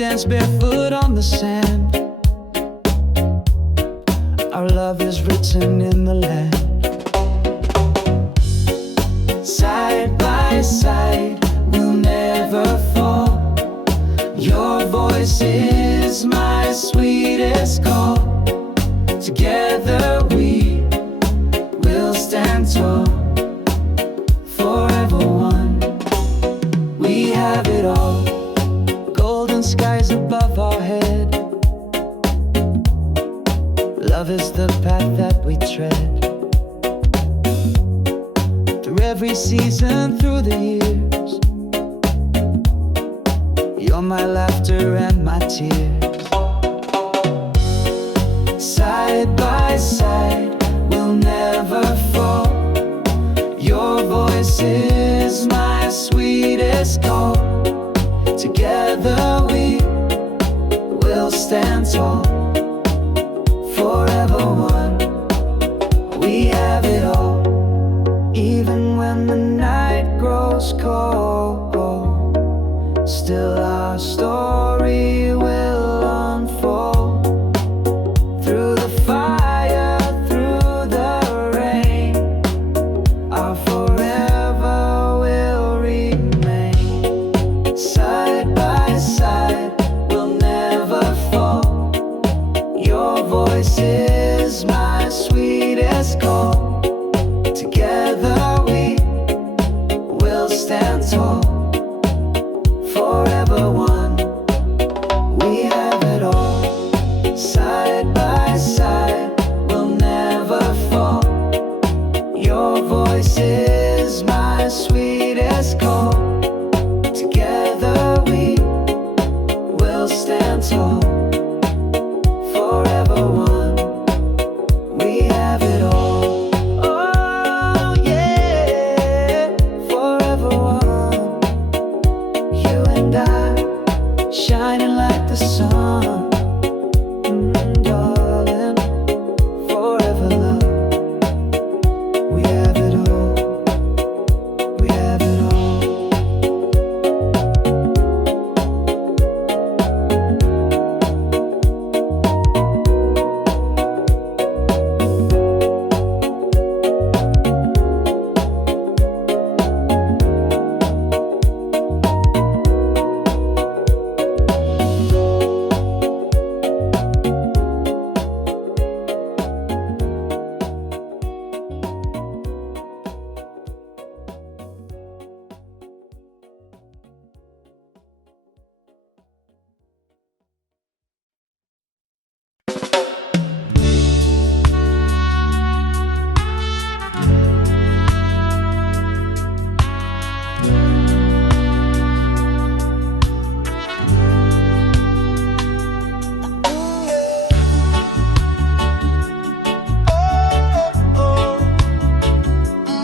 dance barefoot on the sand. Our love is written in the land. Side by side, we'll never fall. Your voice is my sweetest call. Together we will stand tall, forever one. We have it all, golden skies above our head. Love is the path that we tread. Through every season, through the years, you're my laughter and my tears. Side by side, we'll never fall. Your voice is my sweetest call. Together we will stand tall, forever one. We have it all, even when the night grows cold. Still our story will unfold. Through the fire, through the rain, our forever will remain. Side by side, we'll never fall. Your voice is my sweetest call. Together we will stand tall, forever one. We have it all, side by side, we'll never fall. Your voice is my sweetest call. Together we will stand tall, forever one. We have it all, oh yeah, forever one. You and I, shining like the sun, darling, forever love. We have it all, we have it all.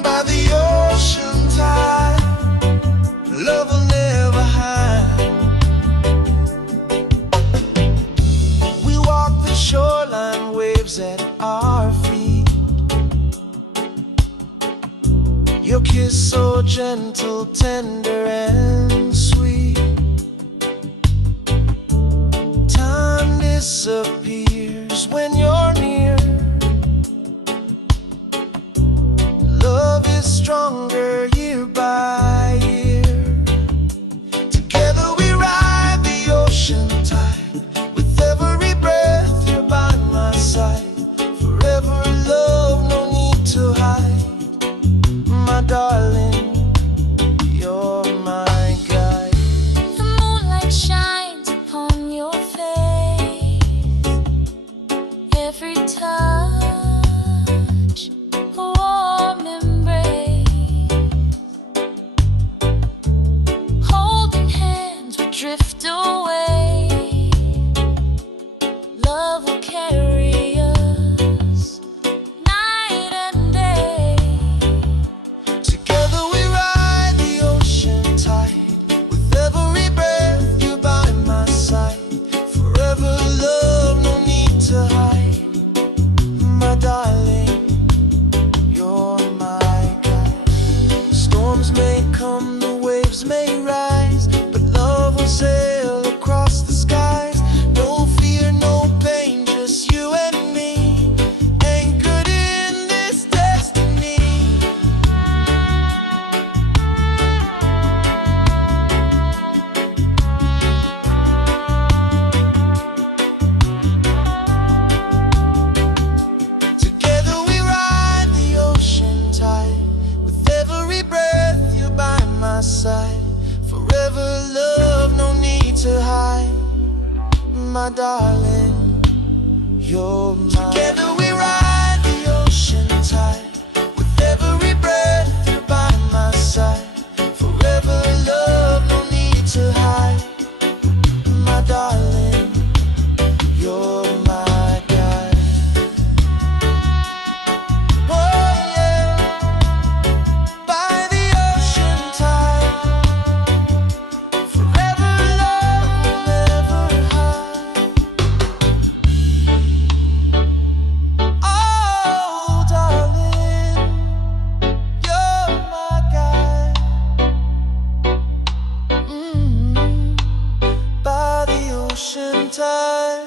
By the ocean tide, love will never hide. We walk the shoreline, waves at our feet. Your kiss so gentle, tender and sweet. Time disappears when you're near. Love is stronger year by year. Together we ride the ocean tide. With every breath you're by my side. Forever love, no need to hide. My darling, you're my guide. The moonlight shines upon your face. Every touch, a warm embrace. Holding hands, we drift away. Love will carry us night and day. Together we ride the ocean tide. With every breath you're by my side. Forever love, no need to hide. My darling, you're my guide. Storms may come, the waves may rise, but love will sail across my darling, you're mine. Together we ride the ocean tide. With every breath, you're by my side. Forever love, no need to hide. My darling, you're my guide. Oh yeah, by the ocean tide. Forever love will never hide. Oh darling, you're my guide. By the ocean tide.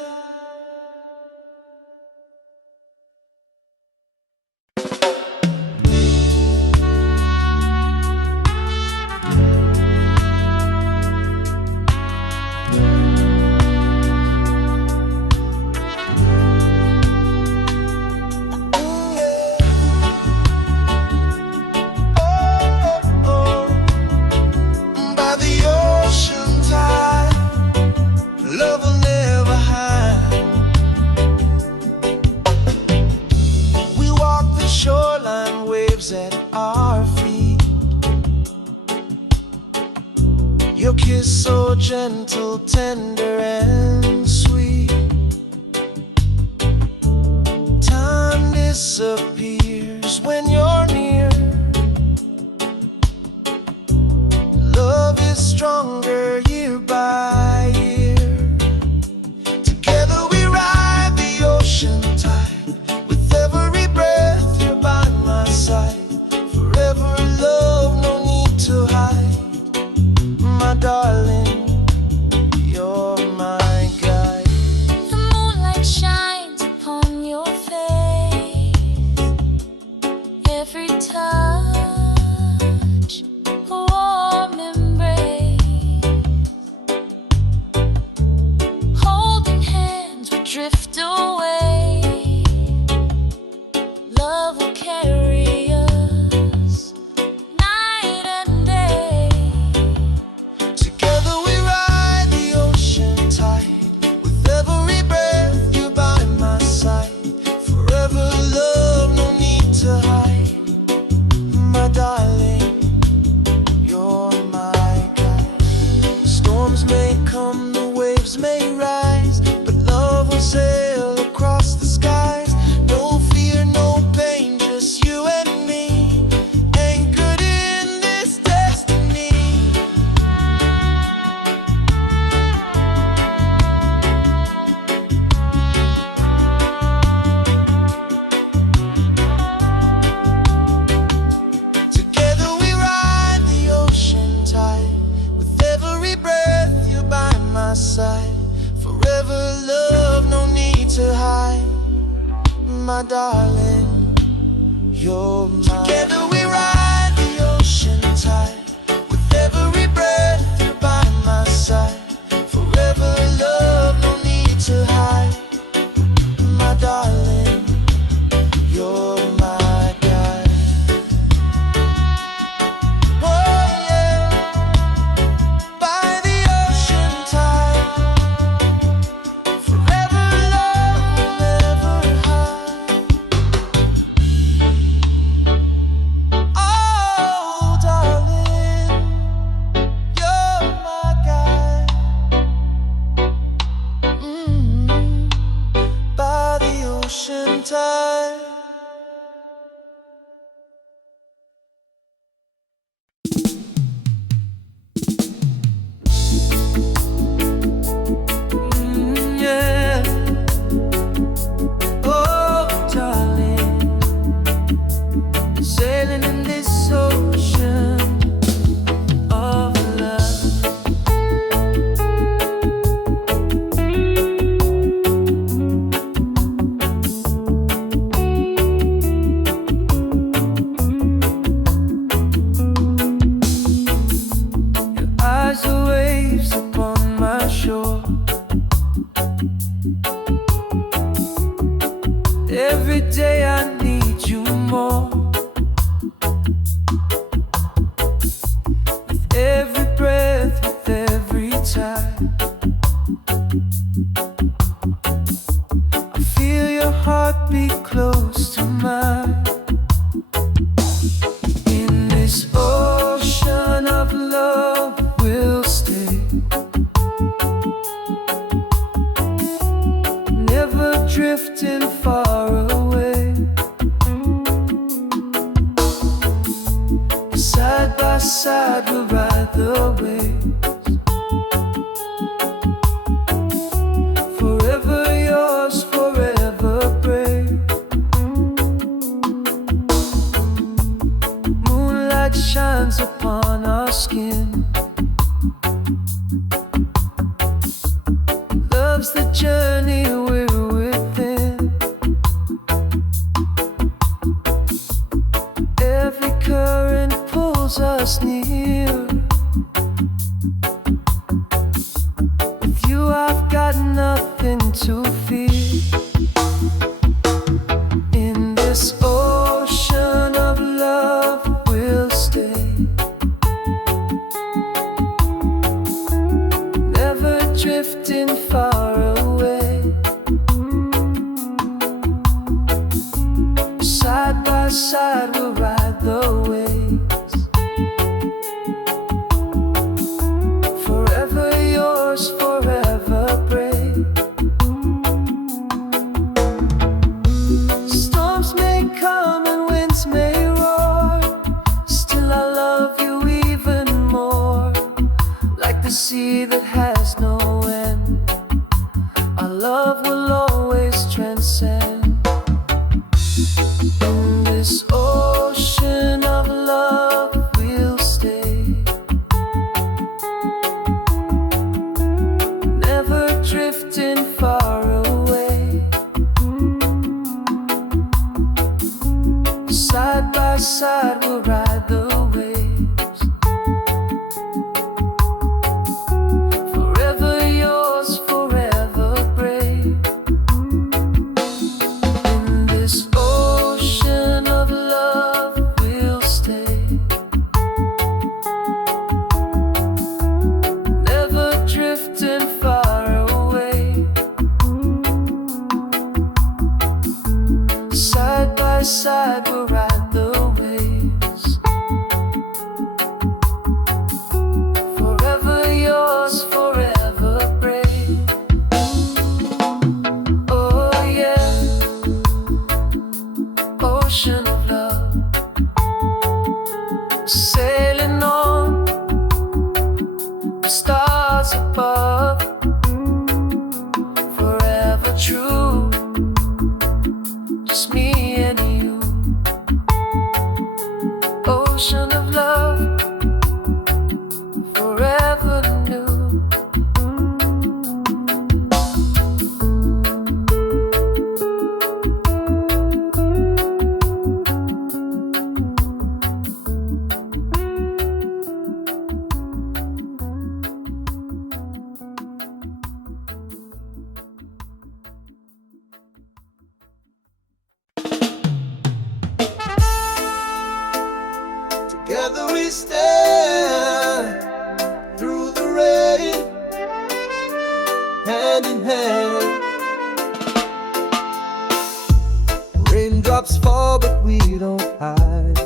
By the ocean tide, love will never hide. We walk the shoreline, waves at our feet. Your kiss so gentle, tender and sweet. Time disappears when you're near. Love is stronger year by year. Together we ride the ocean tide. With every breath, you're by my side. Forever love, no need to hide. My darling, you're my guide. The moonlight shines upon your face. Every touch, a warm embrace. Holding hands, we drift away. Love will carry us night and day. Together we ride the ocean tide. With every breath, you're by my side. Forever love, no need to hide. My darling, you're my guide. Storms may come, the waves may rise, but love will sail across the skies. No fear, no pain, just you and me, anchored in this destiny. Together we ride the ocean tide. With every breath, you're by my side. Forever love, no need to hide. My darling, you're mine. Together we ride the ocean tide. With every breath, you're by my side. Forever love, no need to hide. My darling, you're my guide. Oh yeah, by the ocean tide. Forever love will never hide. drifting far away. Side by side we'll ride the waves. Forever yours, forever brave. Moonlight shines upon our skin. Love's the journey we're within. Every current pulls us near. With you I've got nothing to fear. In this ocean of love we'll stay. Never drifting far away. Side by side we'll ride the waves. Forever yours, forever brave. Storms may come and winds may roar, still I love you even more. Like the sea that has no end, our love will always transcend. In this ocean of love we'll stay. Never drifting far away. Side by side we'll ride the waves. Forever yours, forever brave. In this ocean of love we'll stay. Never drifting far away. Side by side we'll ride the waves. Forever yours, forever brave. Oh yeah, ocean of love, sailing on the stars above. Forever true, just me and you. Ocean of love, forever new. Together we stand through the rain, hand in hand. Raindrops fall, but we don't hide.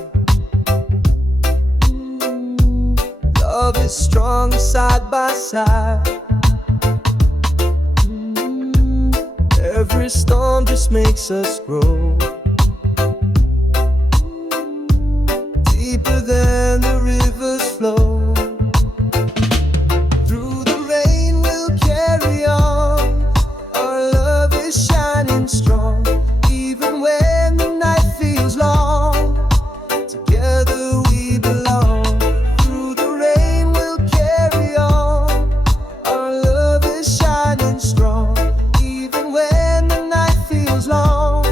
Love is strong side by side. Every storm just makes us grow. Deeper than the rivers flow. Through the rain we'll carry on. Our love is shining strong. Even when the night feels long, together we belong. Through the rain we'll carry on. Our love is shining strong. Even when the night feels long,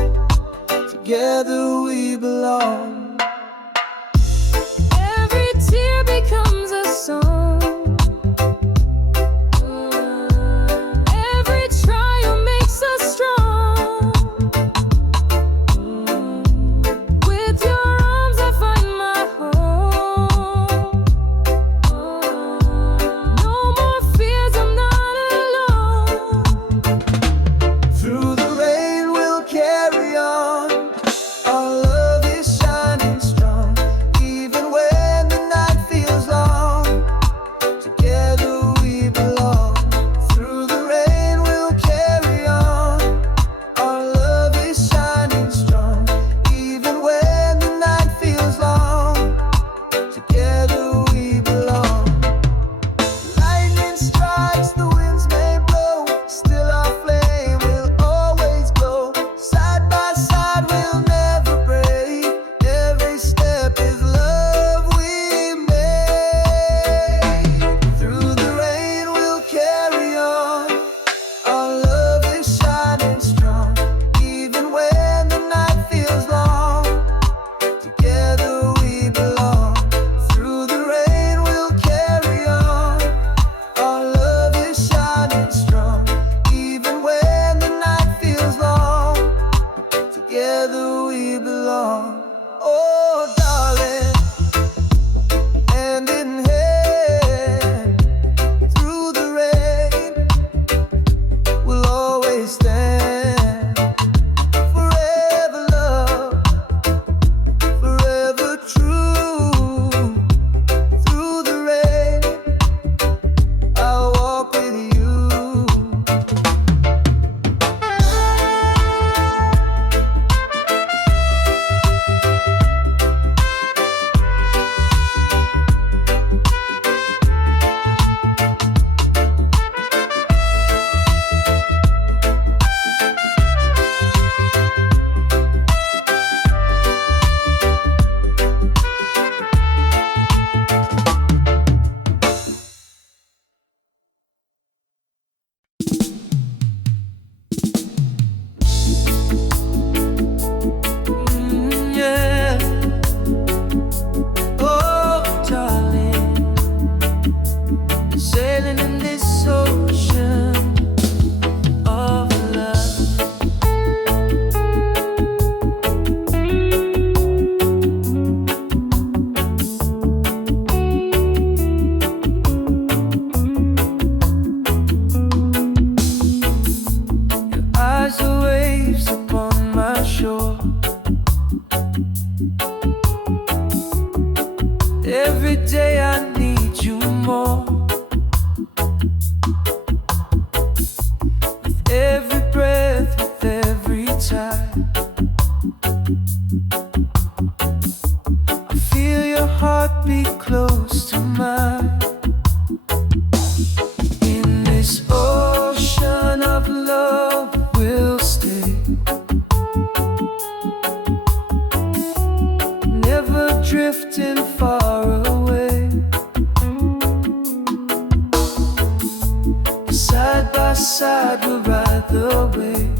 Side by side we'll ride the waves.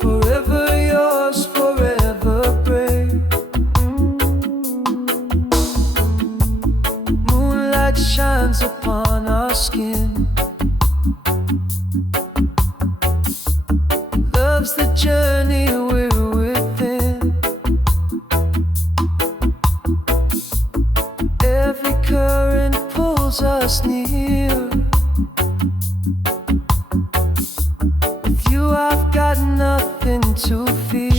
Forever yours, forever brave. Moonlight shines upon our skin. Love's the journey we're within. Every current pulls us near. With you I've got nothing to fear.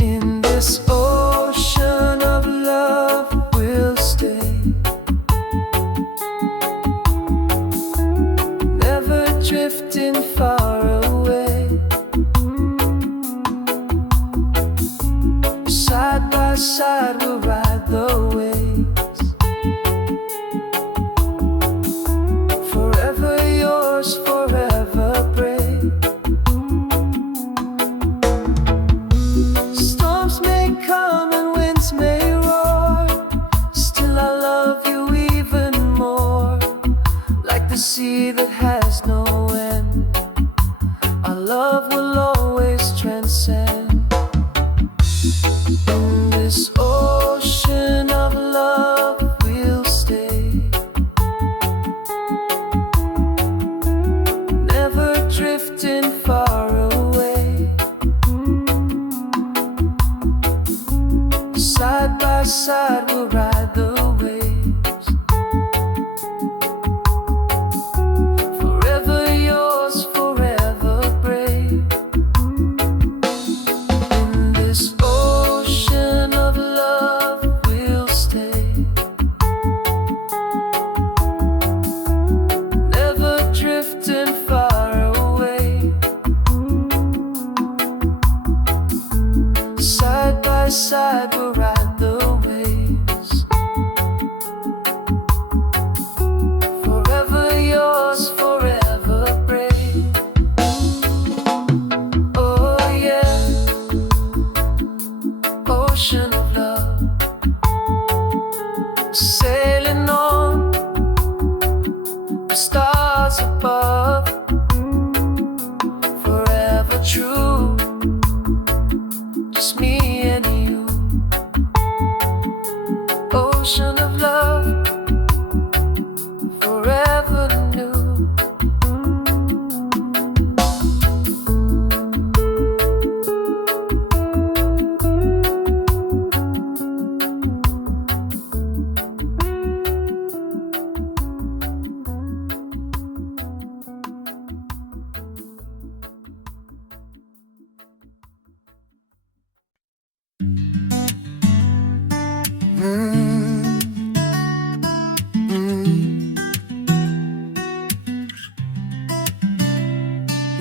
In this ocean of love we'll stay. Never drifting far away. Side by side we'll ride the waves. Forever yours, forever brave. Storms may come and winds may roar, still I love you even more. Like the sea that has no end, our love will always transcend. In this ocean of love we'll stay. Never drifting far away. Side by side we'll ride the waves. Forever yours, forever brave. In this ocean of love we'll stay. Never drifting far away. Side by side we'll ride the waves. Forever yours, forever brave. Oh yeah, ocean of love, sailing on the stars above. Forever true, just me and you. Ocean of love, forever new.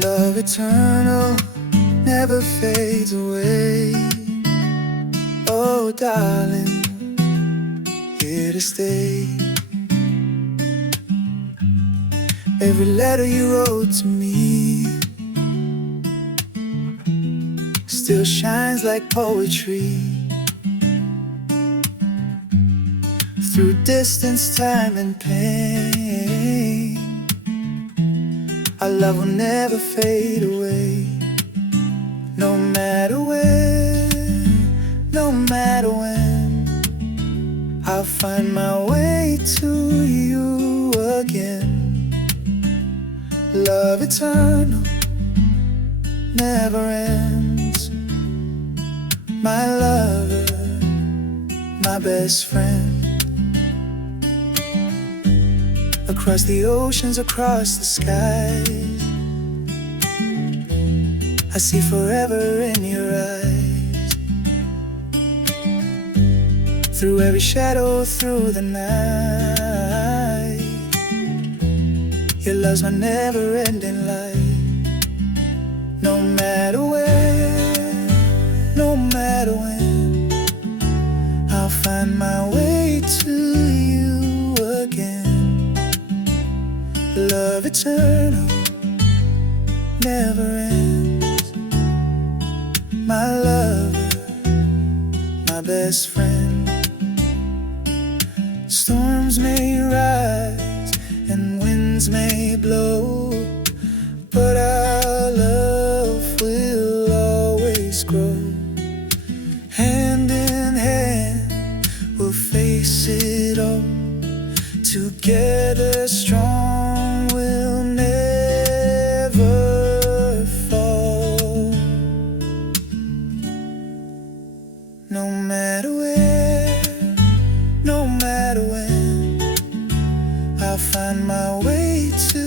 Love eternal, never fades away. Oh darling, here to stay. Every letter you wrote to me still shines like poetry. Through distance, time and pain, our love will never fade away. No matter where, no matter when, I'll find my way to you again. Love eternal, never ends. My lover, my best friend. Across the oceans, across the skies, I see forever in your eyes. Through every shadow, through the night, your love's my never-ending light. No matter where, no matter when, I'll find my way to you again. Love eternal, never ends. My lover, my best friend. Storm storms may rise and winds may blow, but our love will always grow. Hand in hand, we'll face it all. Together strong, we'll never fall. No matter where, no matter when, I'll find my way to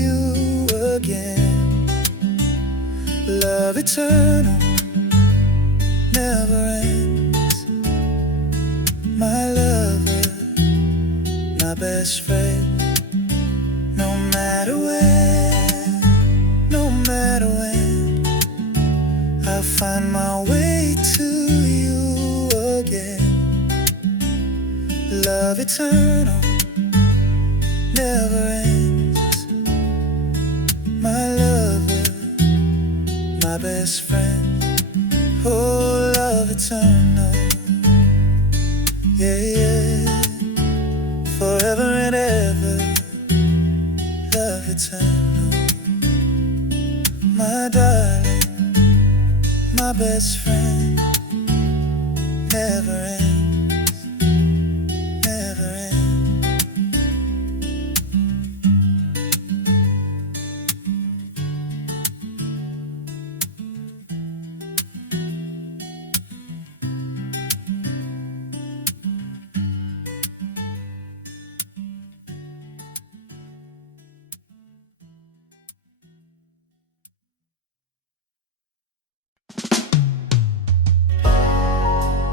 you again. Love eternal, never ends. My lover, my best friend. No matter where, no matter when, I'll find my way to you again. Love eternal, never ends. My lover, my best friend. Oh, love eternal, yeah, yeah. Forever and ever, love eternal. My darling, my best friend. Never ends, never ends.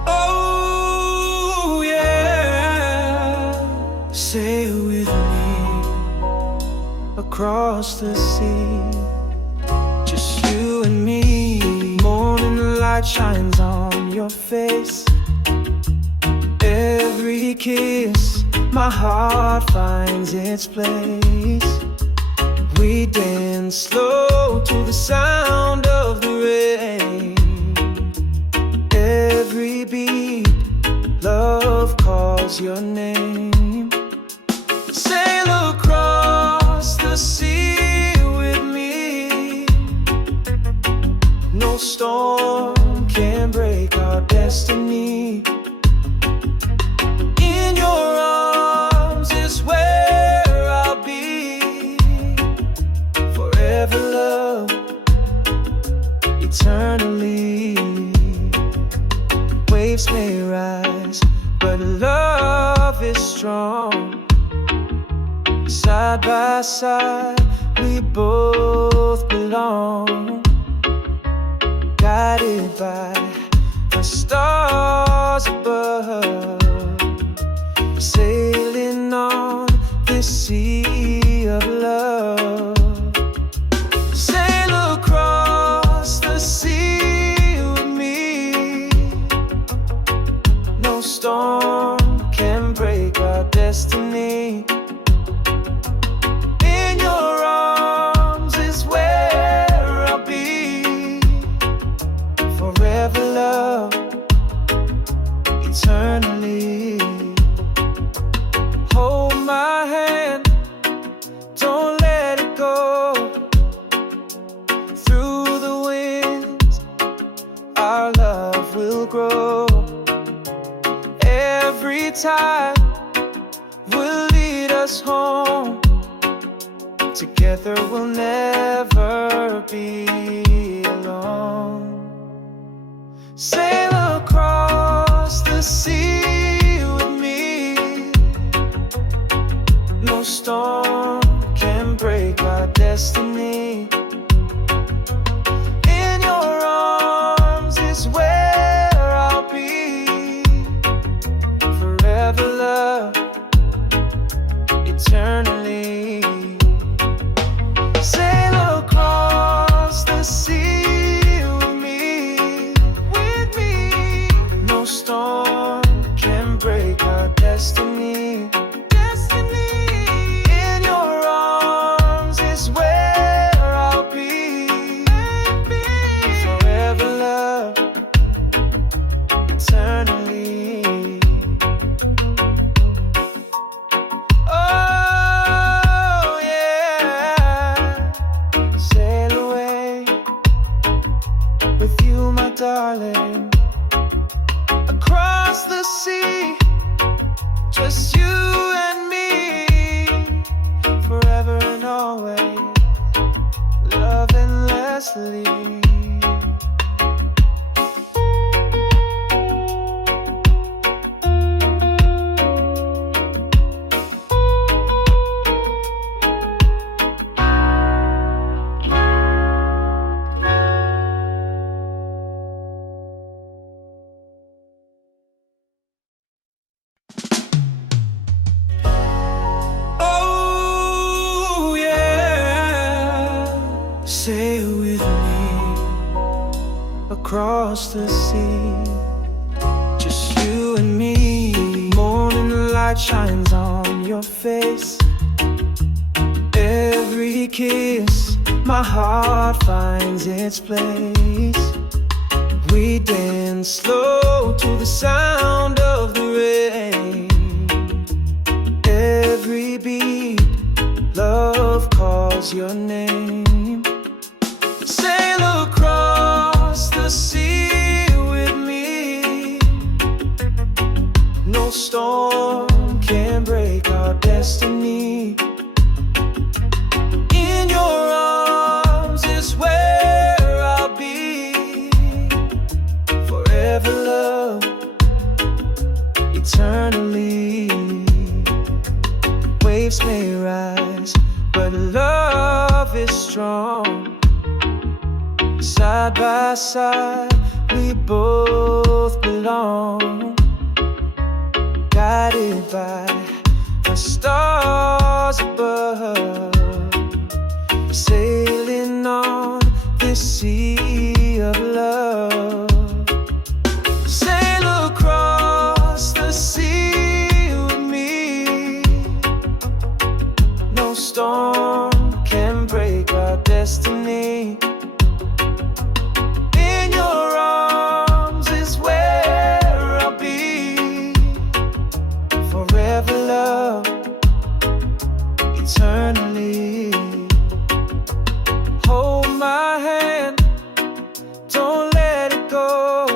Oh yeah, sail with me across the sea. Just you and me. Morning light shines on your face. Every kiss, my heart finds its place. We dance slow to the sound of the rain. Every beat, love calls your name. Sail across the sea with me. No storm can break our destiny. In your arms is where I'll be. Forever love, eternally. Waves may rise, but love is strong. Side by side, we both belong. Guided by the stars above, sailing on this sea of love. Sail across the sea with me. No storm can break our destiny. In your arms is where I'll be. Forever love, eternally. Hold my hand, don't let it go. Through the winds, our love will grow. Every tide will lead us home. Together we'll never be alone. Sail across the sea with me. No storm can break our destiny. In your arms is where I'll be. Forever love, eternally. Sail across the sea with me. No storm can break our destiny. In your arms is where I'll be. Forever love, eternally. just you and me, forever and always, love endlessly. Oh yeah, say it with me, across the sea, just you and me. Morning light shines on your face, every kiss my heart finds its place. We dance slow to the sound of the rain, every beat love calls your name. Sail across the sea with me, no storm can break our destiny. In your arms is where I'll be, forever love, eternally. Waves may rise, but love is strong. Side by side, we both belong, guided by the stars above, sailing on this sea of love. Sail across the sea with me, no storm can break our destiny. In your arms is where I'll be, forever love, eternally. Hold my hand, don't let it go.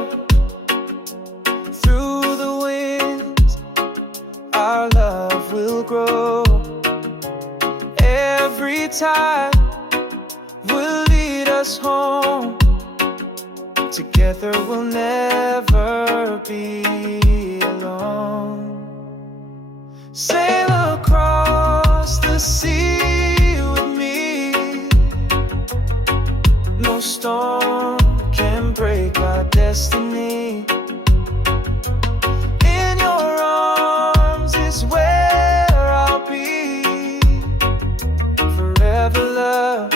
Through the winds, our love will grow. Every tide will lead us home. Together we'll never be alone. Sail across the sea with me, no storm can break our destiny. In your arms is where I'll be, forever love,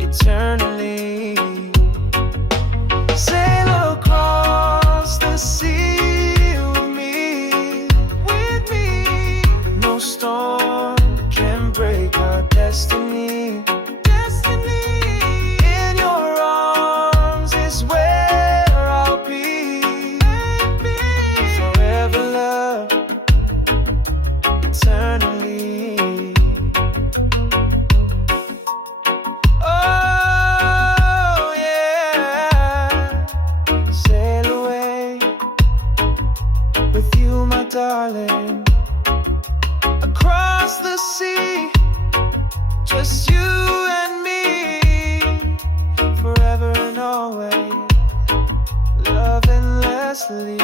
eternally. Sail across the sea with me, no storm can break our destiny. In your arms is where I'll be, forever love, eternally. Oh yeah, sail away with you, my darling, across the sea, just you and me, forever and always, love endlessly.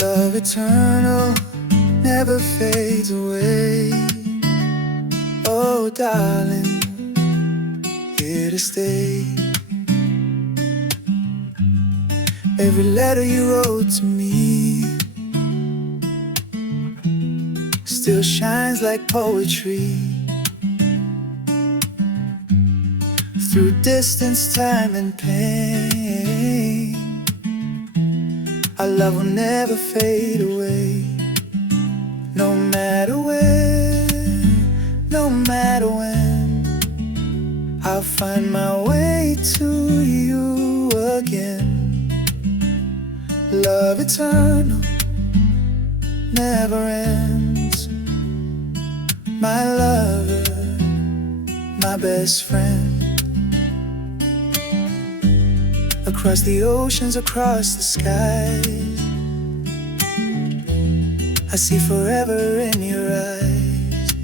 Love eternal, never fades away. Oh darling, here to stay. Every letter you wrote to me still shines like poetry. Through distance, time and pain, Our love will never fade away. No matter where, no matter when, I'll find my way to you again. Love eternal, never ends. My lover, my best friend. Across the oceans, across the skies, I see forever in your eyes.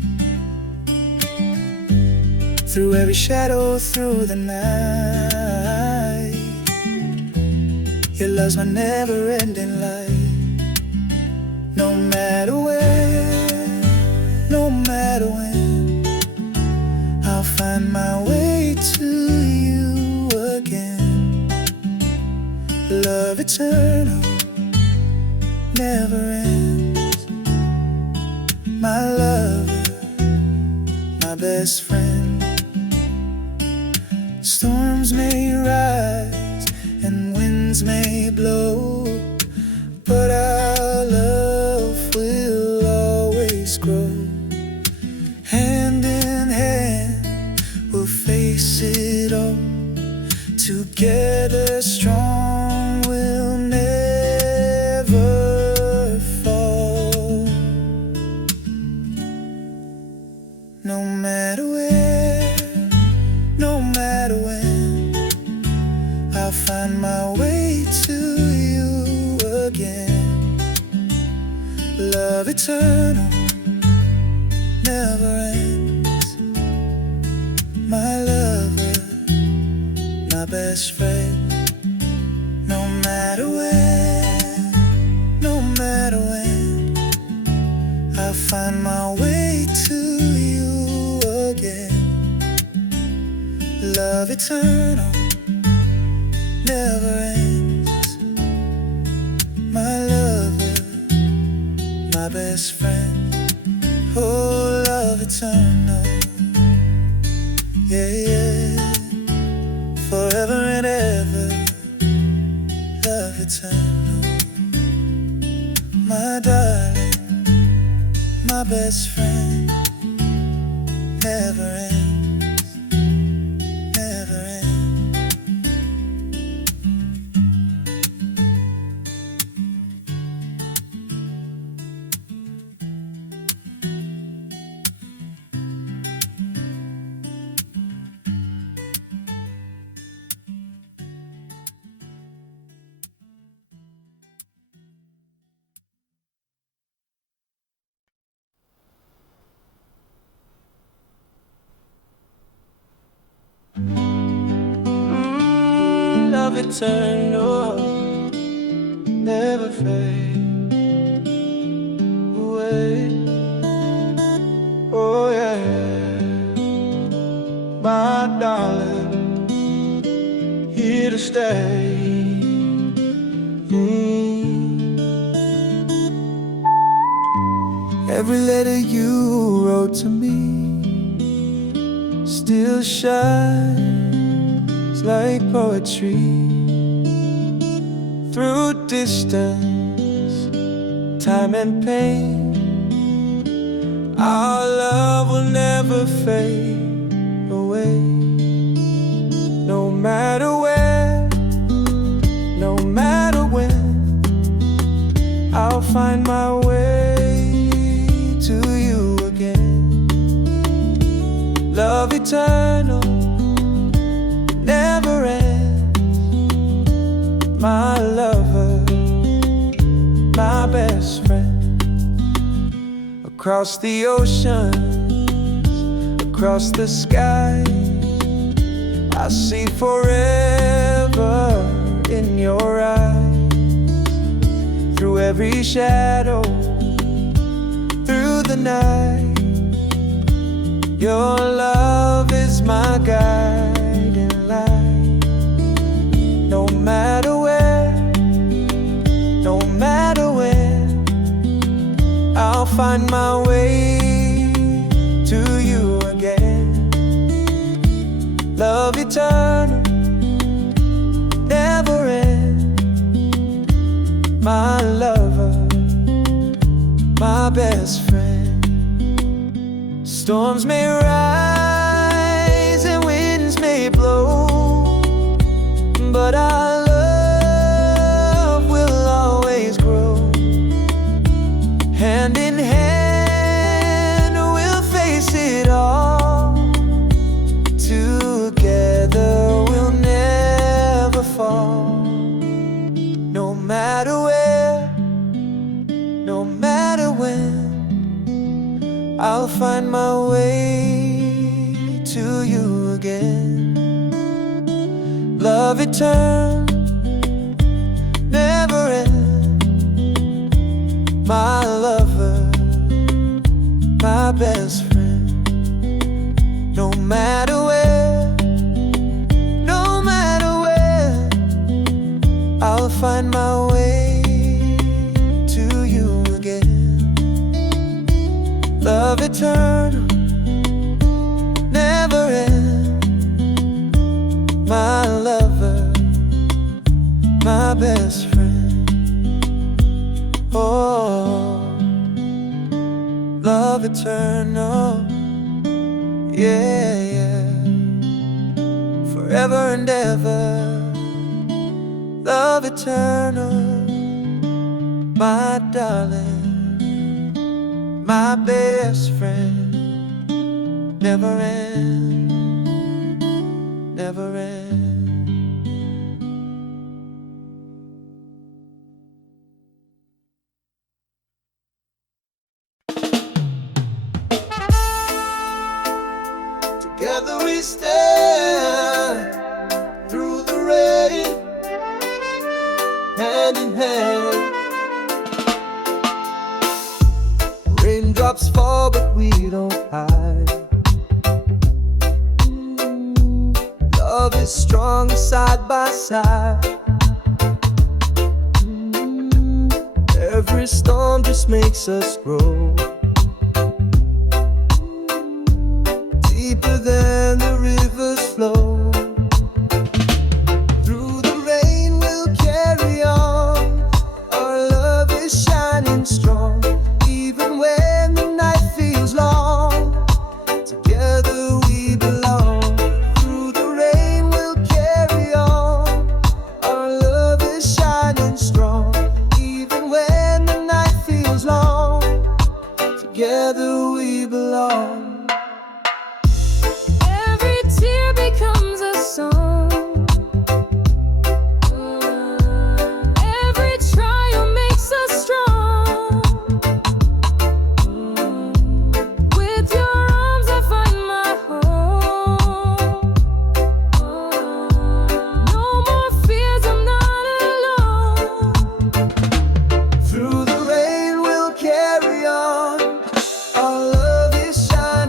Through every shadow, through the night, your love's my never-ending light. No matter where, no matter when, I'll find my way to you again. Love eternal, never ends. My lover, my best friend. Storms may rise and winds may blow, but our love will always grow. Hand in hand, we'll face it all. Together strong, we'll never fall. No matter where, no matter when, I'll find my way to you again. Love eternal, never ends. My lover, my best friend. No matter where, no matter when, I'll find my way to you again. Love eternal, never ends. My lover, my best friend. Oh, love eternal, yeah, yeah. Forever and ever, love eternal. My darling, my best friend. Never ends, never ends. Love eternal, never fade away. Oh yeah, my darling, here to stay. Every letter you wrote to me still shines like poetry. Through distance, time and pain, our love will never fade away. No matter where, no matter when, I'll find my way to you again. Love eternal, never ends. My lover, my best friend. Across the oceans, across the sky, I see forever in your eyes. Through every shadow, through the night, your love is my guiding light. No matter where, no matter when, I'll find my way to you again. Love eternal, never ends. lover, my best friend. Storms may rise and winds may blow, but our love will always grow. Hand in hand we'll face it all. Together we'll never fall. No matter where, no matter when, I'll find my way to you again. Love eternal, never end. My lover, my best friend. No matter where, no matter where, I'll find my way to you again. Love eternal, never end. My lover, my best friend. Oh, love eternal, yeah, yeah. Forever and ever. Love eternal, my darling, my best friend. Never end, never end. Together we stand through the rain, hand in hand. Raindrops fall, but we don't hide. Love is strong side by side. Every storm just makes us grow. Deeper than the rivers flow. Through the rain we'll carry on. Our love is shining strong. Even when the night feels long, together we belong. Through the rain we'll carry on. Our love is shining strong. Even when the night feels long, together we belong. Every tear becomes a song. Every trial makes us strong. With your arms I find my home. No more fears, I'm not alone. Through the rain we'll carry on. Our love is shining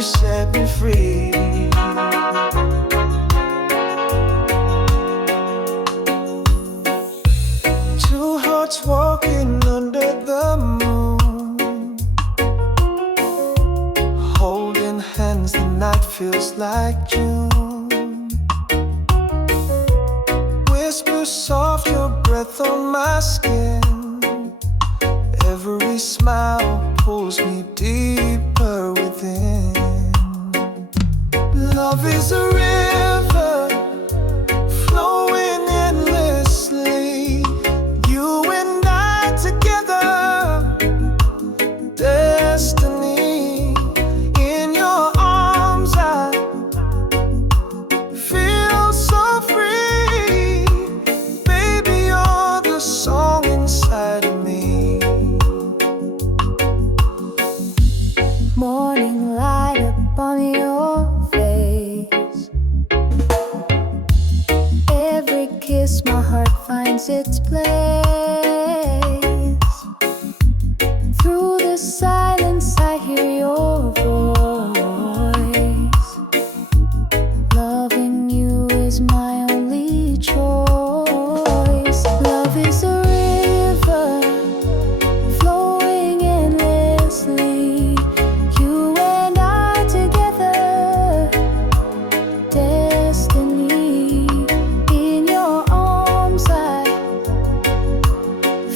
you set me free. Two hearts walking under the moon, holding hands, the night feels like June. Whisper soft, your breath on my skin. Every smile pulls me deeper within. Love is a river flowing endlessly. You and I together, destiny. In your arms I feel so free. Baby, you're the song inside of me. Morning light upon your face. Every kiss, my heart finds its place. Through the silence, I hear your voice. Loving you is my only choice. Love is a river flowing endlessly. You and I together, destiny. In your arms I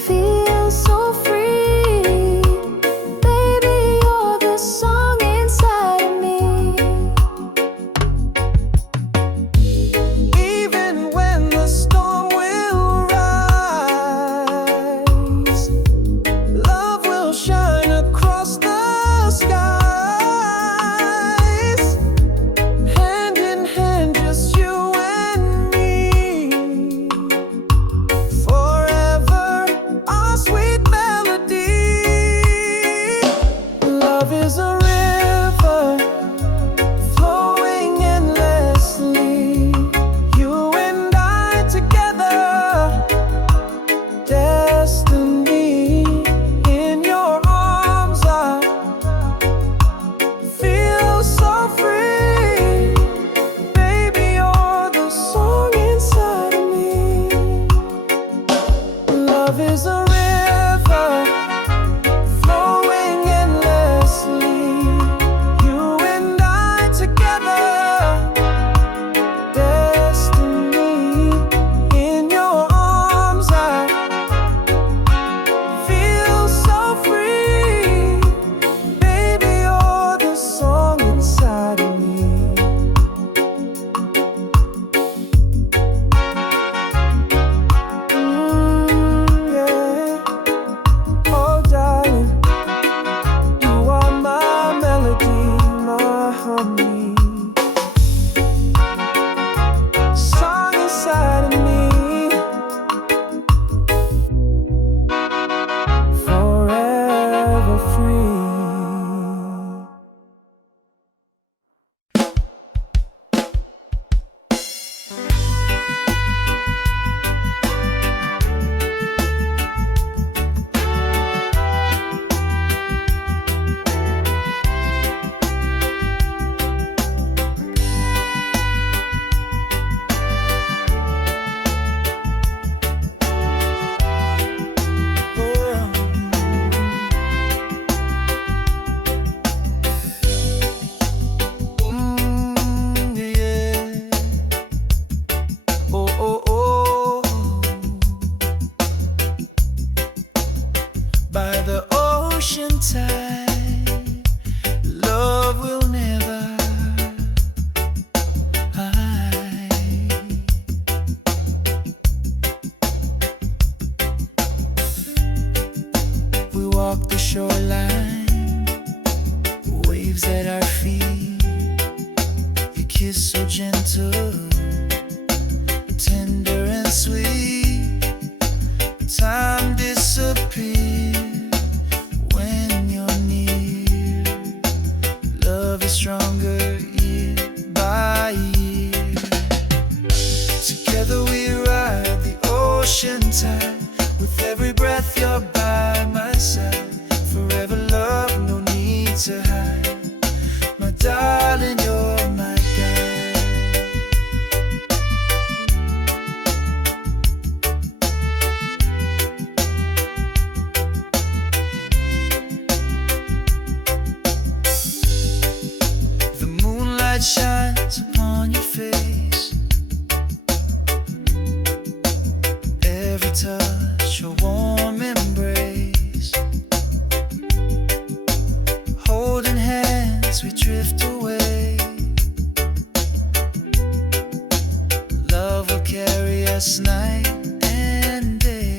feel so free. Baby, you're the song inside of me. Even when the storm will rise, love will shine across the skies. Hand in hand, just you and me. Forever, our sweet melody. Love is a river flowing endlessly. You and I together, destiny. In your arms I feel so free. Baby, you're the song inside of me. Love is a river flowing endlessly. You and I together, destiny. In your arms I feel so free. Baby, you're the song inside of me. Yeah. Oh, darling, you are my melody, my harmony. Song inside of me. Forever free. Yeah. Oh, oh, oh. By the ocean tide, love will never hide. We walk the shoreline, waves at our feet. Your kiss so gentle, tender and sweet. Time disappears when you're near. Love is stronger year by year. Together we ride the ocean tide. With every breath you're by my side. Forever love, no need to hide. as we drift away. Love will carry us night and day.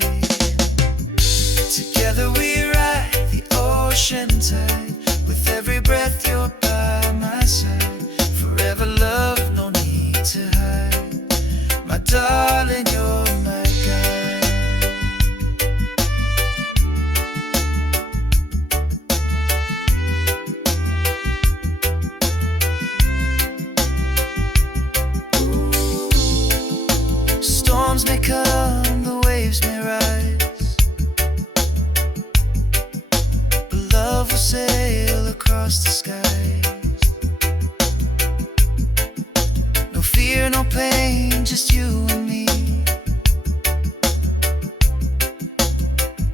Together we ride the ocean tide. With every breath you're by my side. Forever love, no need to hide. My darling, you're my guide. Storms may come, the waves may rise, but love will sail across the skies. No fear, no pain, just you and me,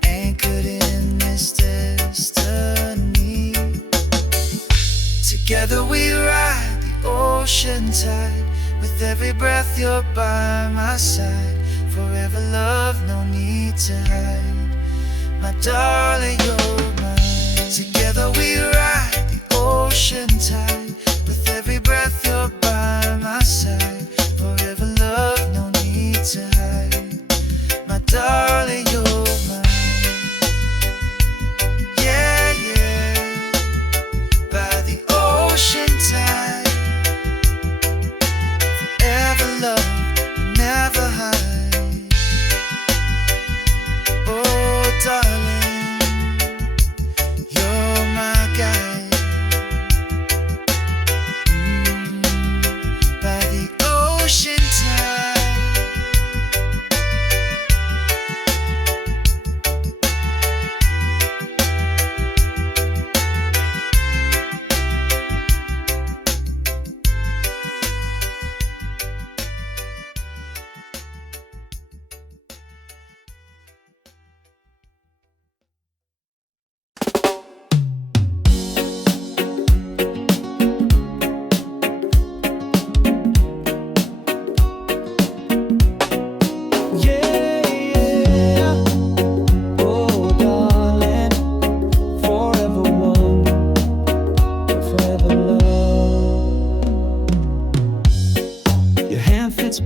anchored in this destiny. Together we ride the ocean tide. With every breath you're by my side. Forever love, no need to hide. My darling, you're mine. Together we ride the ocean tide. With every breath you're by my side. Forever love, no need to hide. My darling, you're mine. Yeah, yeah. By the ocean tide. Love, never hide. Oh, darling, you're my guide. By the ocean tide.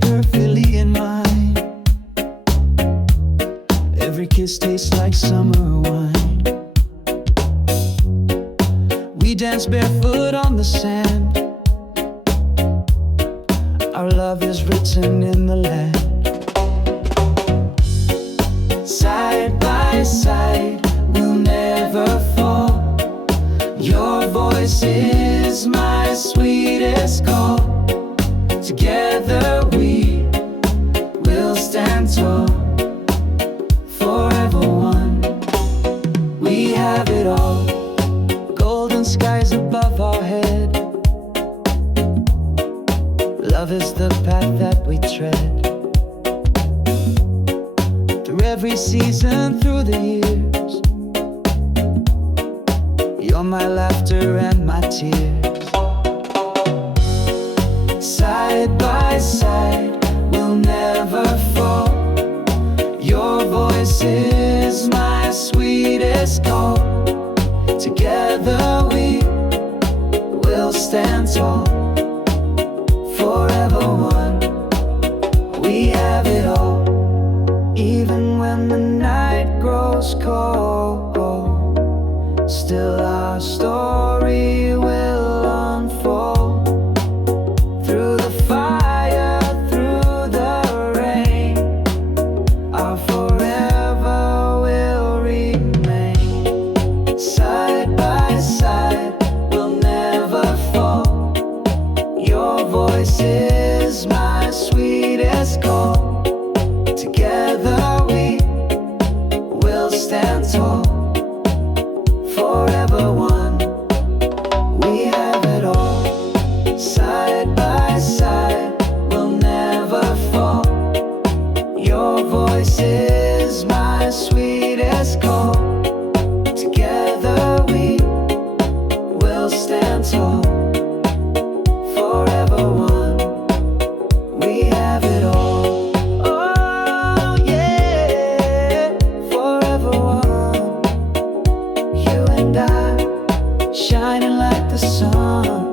Perfectly in mine. Every kiss tastes like summer wine. We dance barefoot on the sand. Our love is written in the land. Side by side, we'll never fall. Your voice is my sweetest call. Together we will stand tall, forever one. We have it all, golden skies above our head. Love is the path that we tread. Through every season, through the years, you're my laughter and my tears. Side by side, we'll never fall. Your voice is my sweetest call. Together we will stand tall, forever one. We have it all, even when the night grows cold. Still our story will unfold. Through the fire, through the rain, our forever will remain. Side by side, we'll never fall. Your voice is my sweetest call. Together we will stand tall, forever one. We have it all. Side by side, we'll never fall. Your voice is my sweetest call. Together we will stand tall, forever one. We have it all. Oh yeah, forever one. You and I shine. shining like the sun.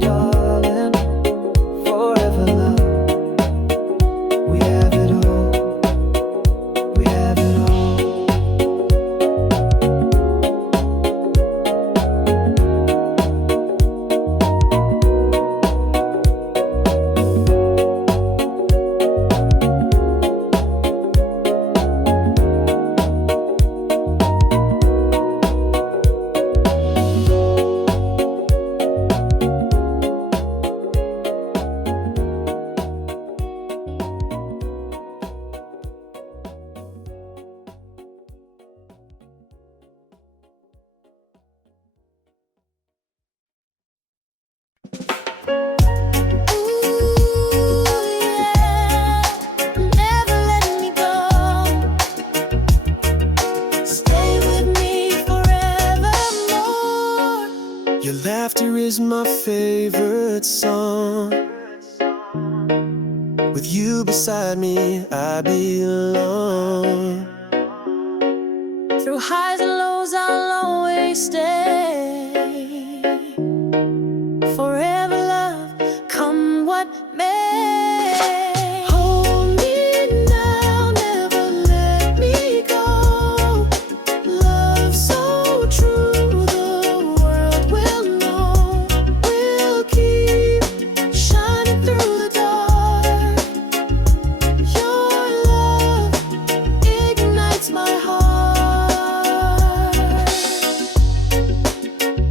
Darling, forever love. We have it all. We have it all. Never let me go. Stay with me forevermore. Your laughter is my favorite song. With you beside me, I belong. Through highs and lows, I'll always stay. Forever love, come what may. Hold me now, never let me go. Love so true, the world will know. We'll keep shining through the dark. Your love ignites my heart.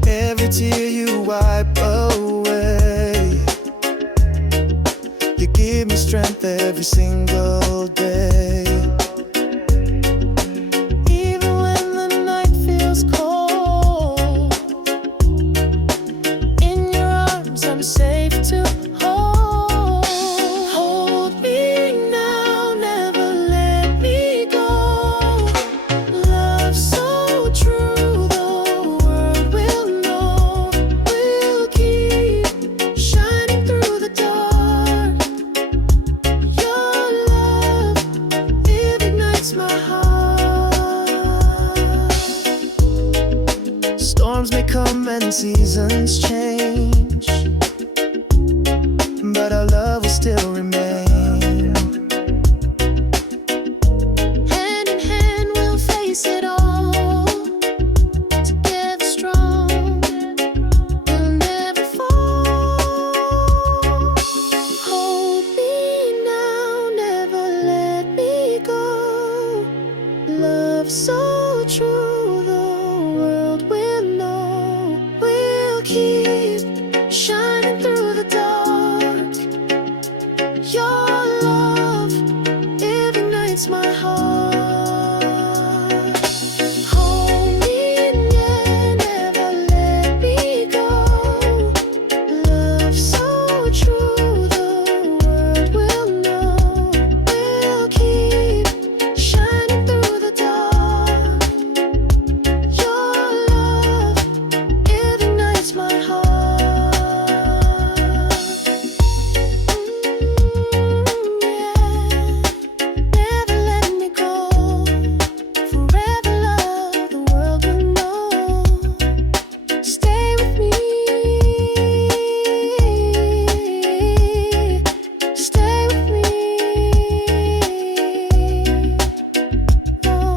Every tear you wipe away, you give me strength every single day. Even when the night feels cold, in your arms I'm safe to hold. Hold me now, never let me go. Love so true, the world will know. We'll keep shining through the dark. Your love, it ignites my heart. Storms may come and seasons change, but our love will still remain. Hand in hand, we'll face it all. Together strong, we'll never fall. Hold me now, never let me go. Love so true, the world will know. We'll keep shining through the dark. Your love, it ignites my heart. Hold me, yeah, never let me go. Love so true, the world will know. We'll keep shining through the dark. Your love, it ignites my heart. Never let me go. Forever love, the world will know. Stay with me. Stay with me. Oh,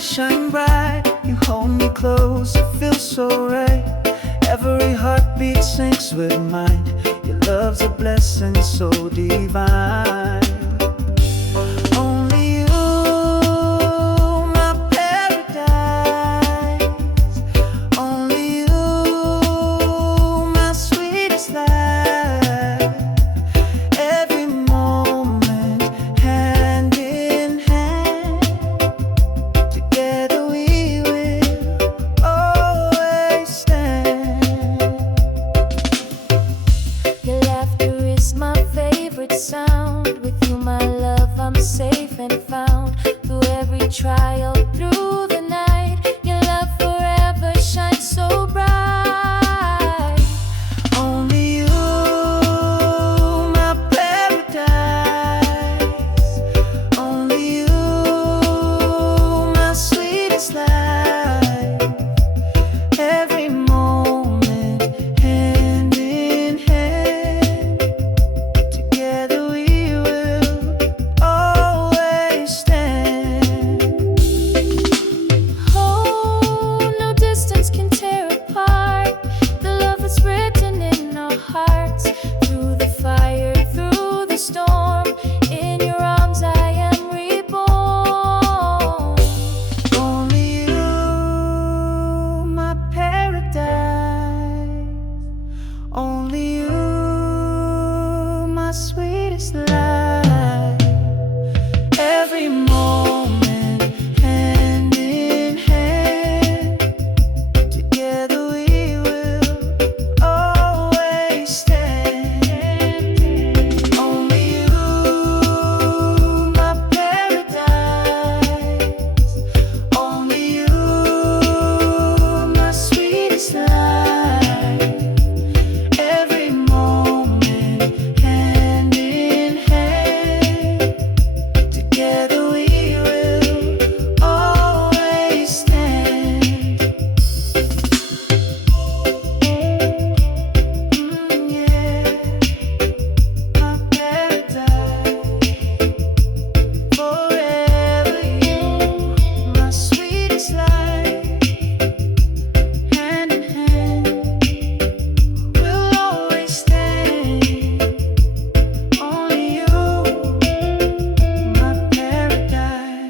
shine bright. You hold me close, it feels so right. Every heartbeat syncs with mine. Your love love's a blessing so divine. Only you, my paradise. Only you, my sweetest life. Every moment, hand in hand, together we will always stand. Your laughter is my favorite sound. With you, my love, I'm safe and found. Through every trial, through the night, your love forever shines so bright. Only you, my paradise. Only you, my sweetest life. Every moment, hand in hand, together we will always stand. Oh, no distance can tear apart the love that's written in our hearts. Through the fire, through the storm, in your arms I am reborn. Only you, my paradise. Only you, my sweetest life. Every moment, hand in hand, together we will always stand. Only you, my paradise. Only you, my sweetest life. Every moment, hand in hand, together we will always stand. Yeah, my paradise. Forever you, my sweetest life. Hand in hand, we'll always stand. Only you, my paradise.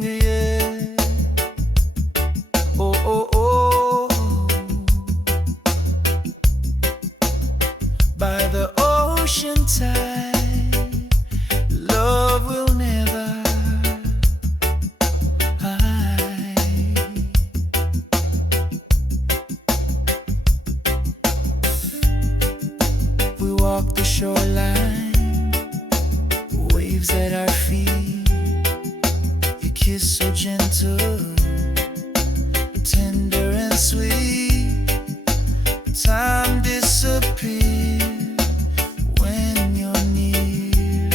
Yeah. Oh, oh, oh. By the ocean tide, love will never hide. We walk the shoreline, waves at our feet. Your kiss so gentle, tender and sweet. Time disappears when you're near.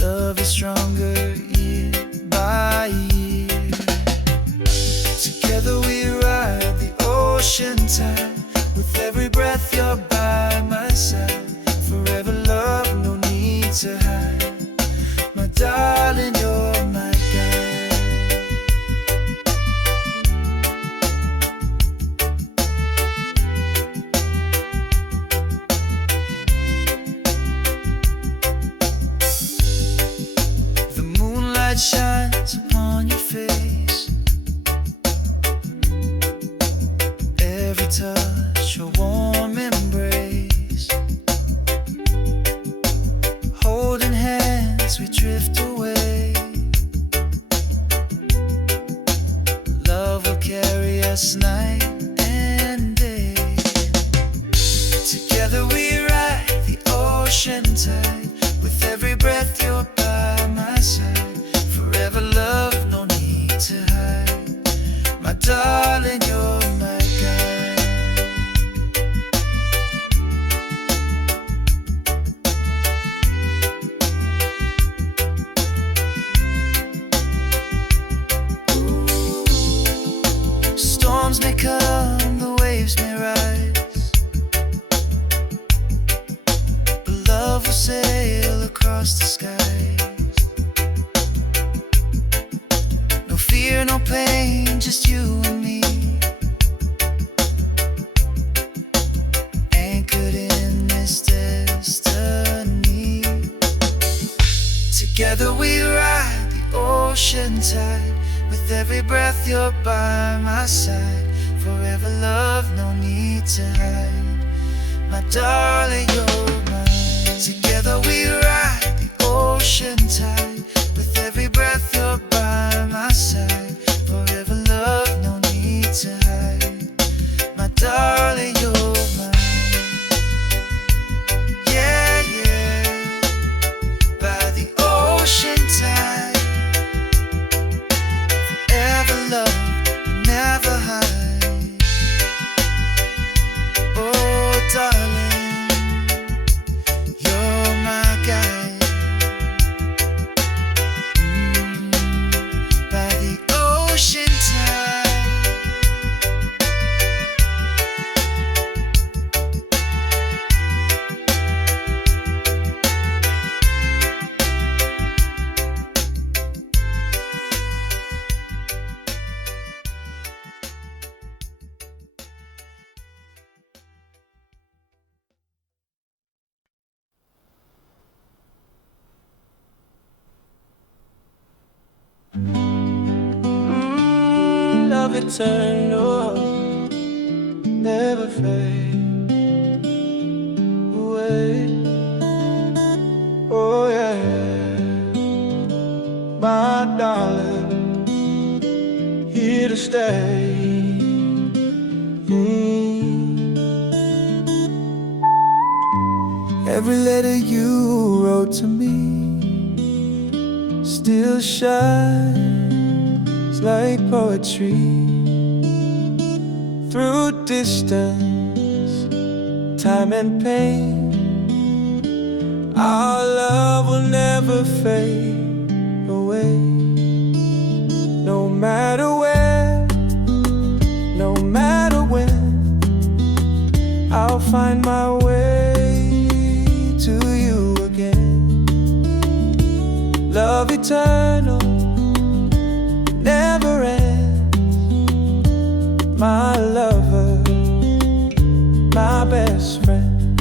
Love is stronger year by year. Together we ride the ocean tide. With every breath you're by my side. Forever love, no need to hide. My darling, you're my guide. The moonlight shines upon your face. Every touch a warm embrace. Holding hands we drift away. Love will carry us night and day. Together we ride the ocean tide. With every breath you're by my side. Forever love, no need to hide. come, the waves may rise, but love will sail across the skies. No fear, no pain, just you and me, anchored in this destiny. Together we ride the ocean tide. With every breath you're by my side. Forever love, no need to hide. My darling, you're mine. Together we ride the ocean tide. With every breath you're by my side. Forever love, no need to hide. My darling, you're mine. Yeah, yeah. By the ocean tide. Forever love, never hide. Oh, darling, you're my guide. By the ocean tide. Love eternal, never fade away. Oh yeah, my darling, here to stay. Every letter you wrote to me still shines like poetry. Through distance, time and pain, our love will never fade away. No matter where, no matter when, I'll find my way to you again. Love eternal, never ends. My lover, my best friend.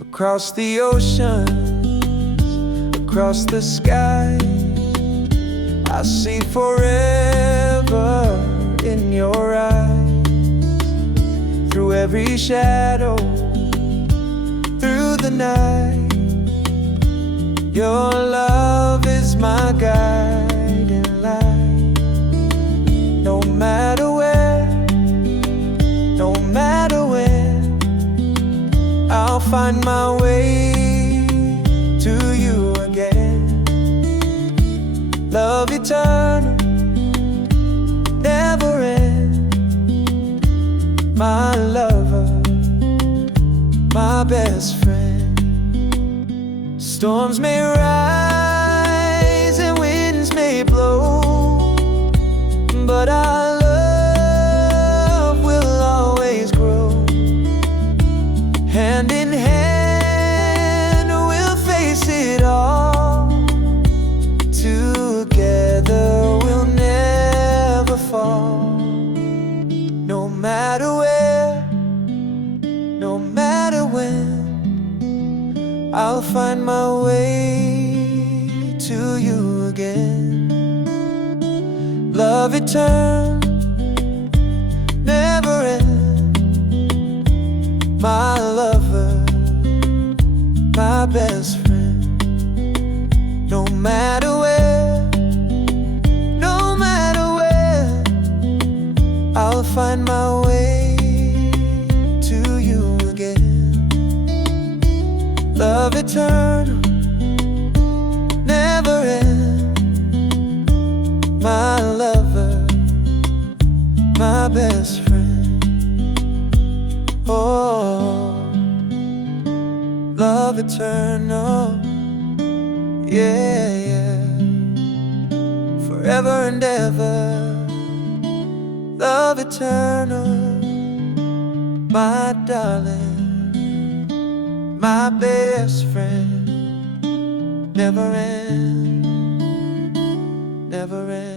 Across the oceans, across the sky, I see forever in your eyes. Through every shadow, through the night, your love is my guiding light. No matter where, no matter when, I'll find my way to you again. Love eternal, never end. My lover, my best friend. Storms may rise and winds may blow, but our love will always grow. Hand in hand, we'll face it all. Together, we'll never fall. No matter where, no matter when, I'll find my way to you again. Love eternal, never end. My lover, my best friend. No matter where, no matter where, I'll find my way to you again. Love eternal, never end. My lover, my best friend. Oh, love eternal, yeah, yeah. Forever and ever, love love eternal, my darling, my best friend, never end, never end.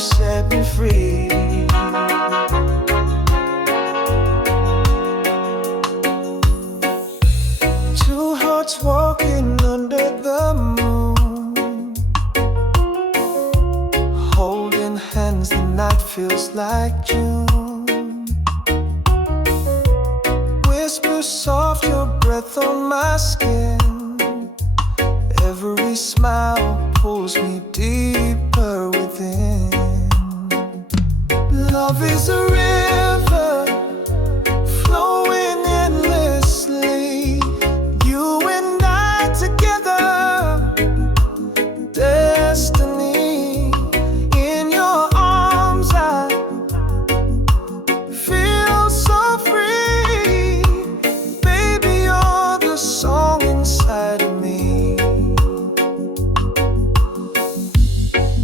Set me free. Two hearts walking under the moon, holding hands, the night feels like June. Whisper soft your breath on my skin. Every smile pulls me deeper within. Love is a river flowing endlessly. You and I together, destiny. In your arms I feel so free. Baby, you're the song inside of me.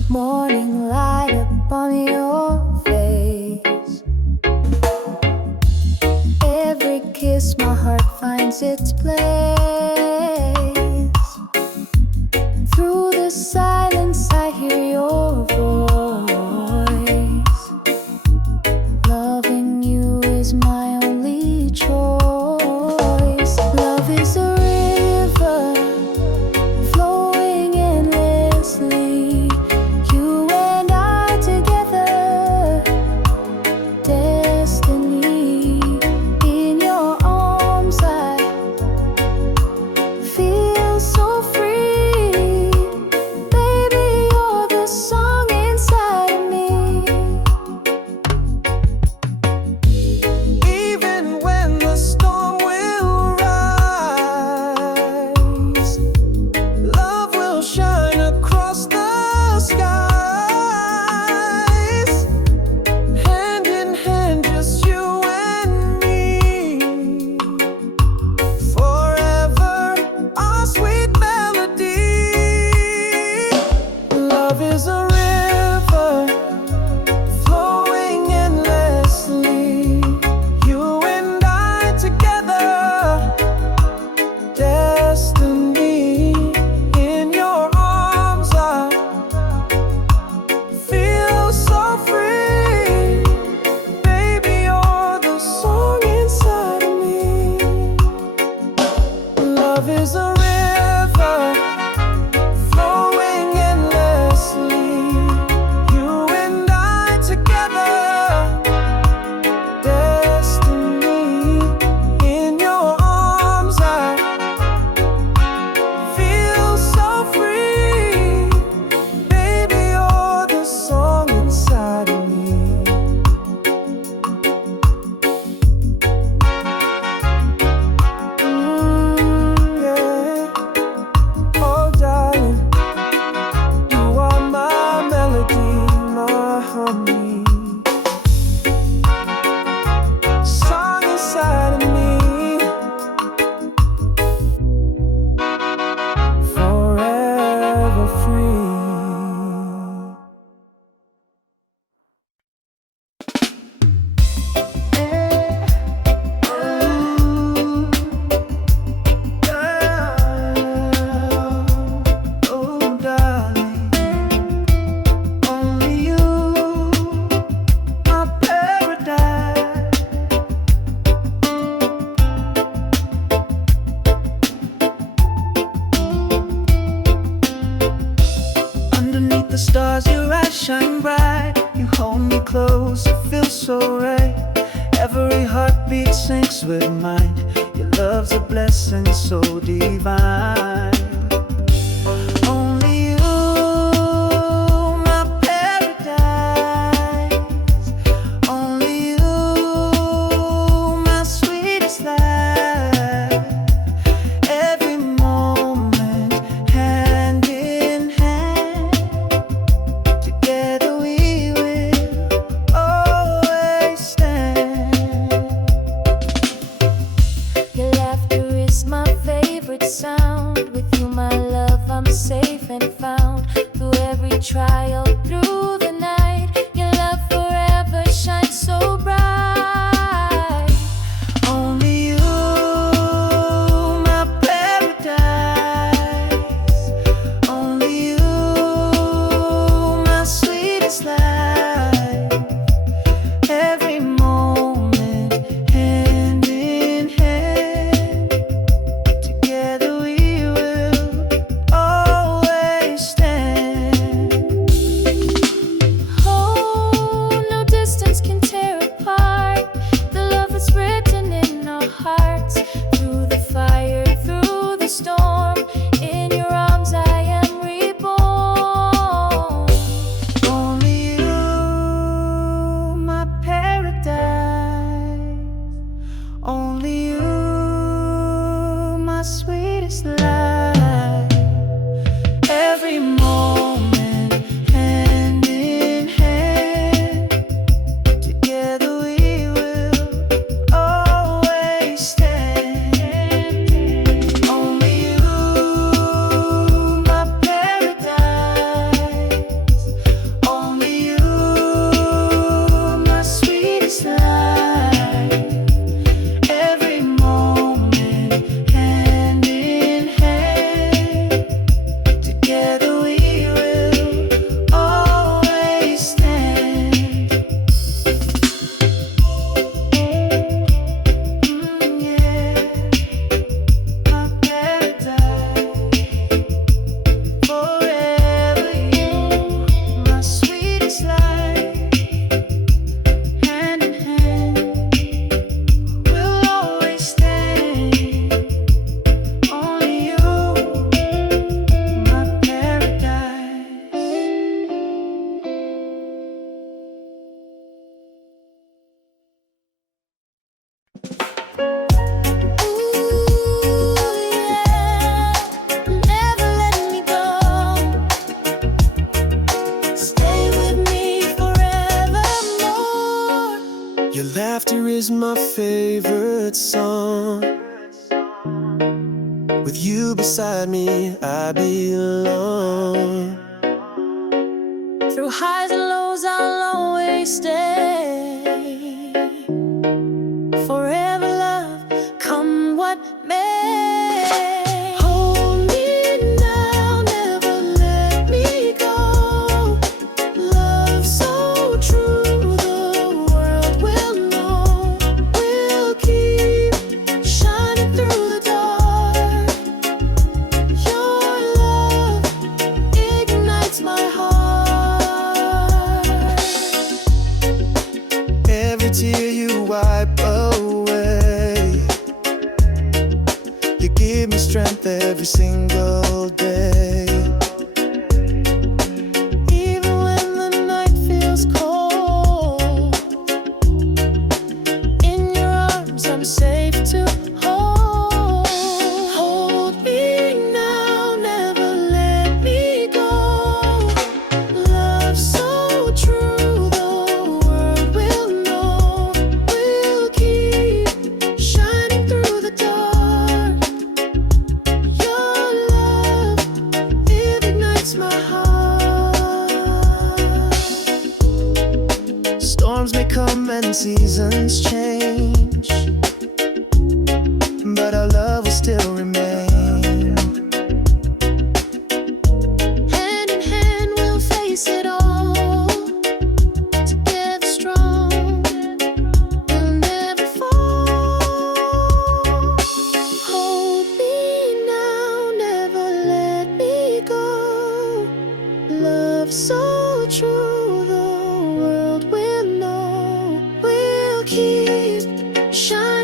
Morning light upon your face. Every kiss my heart finds its place. Through the silence I hear your voice. Loving you is my only choice. Love is a river flowing endlessly. You and I together, destiny. In your arms I feel so free. Baby, you're the song inside of me. Even when the storm will rise, love will shine across the skies. Hand in hand, just you and me. Forever, our sweet melody. Love is a river flowing endlessly. You and I together, destiny. In your arms I feel so free. Baby, you're the song inside of me. Love is a river flowing endlessly. You and I together, destiny. In your arms I feel so free. Baby, you're the song inside of me. Yeah. Oh, darling, you are my melody, my honey. Song inside of me. Forever free. Oh, darling, only you, my paradise. Underneath the stars, your eyes shine bright. You hold me close, it feels so right. Every heartbeat syncs with mine. Your love's a blessing so divine. Only you, my paradise. Only you, my sweet and found. Through every trial, through the night, your love forever shines so bright. Only you, my paradise. Only you, my sweetest life. Every moment, hand in hand, together we will always stand. Oh, no distance can tear apart the love that's written in our hearts. Through the fire, through the storm, in your arms I am reborn. Only you, my paradise. Only you, my sweetest life. Every moment, hand in hand, together we will always stand. Only you, my paradise. Only you, my sweetest life. Every moment, hand in hand, together we will always stand. Yeah, my paradise. Forever you, my sweetest life. Hand in hand, we'll always stand. Only you, my paradise. Ooh, yeah, never let me go. Stay with me forevermore. Your laughter is my favorite song. With you beside me, I belong. Through highs and lows, I'll always stay. Forever, love, come what may. Hold me now, never let me go. Love so true, the world will know. We'll keep shining through the dark. Your love ignites my heart. Every tear you wipe away, you give me strength every single day. Even when the night feels cold, in your arms I'm safe to hold. Hold me now, never let me go. Love so true, the world will know. We'll keep shining through the dark. Your love ignites my heart. Storms may come and seasons change, but our love will still remain. Hand in hand, we'll face it all. Together strong, we'll never fall. Hold me now, never let me go. Love so true, the world will know. We'll keep shining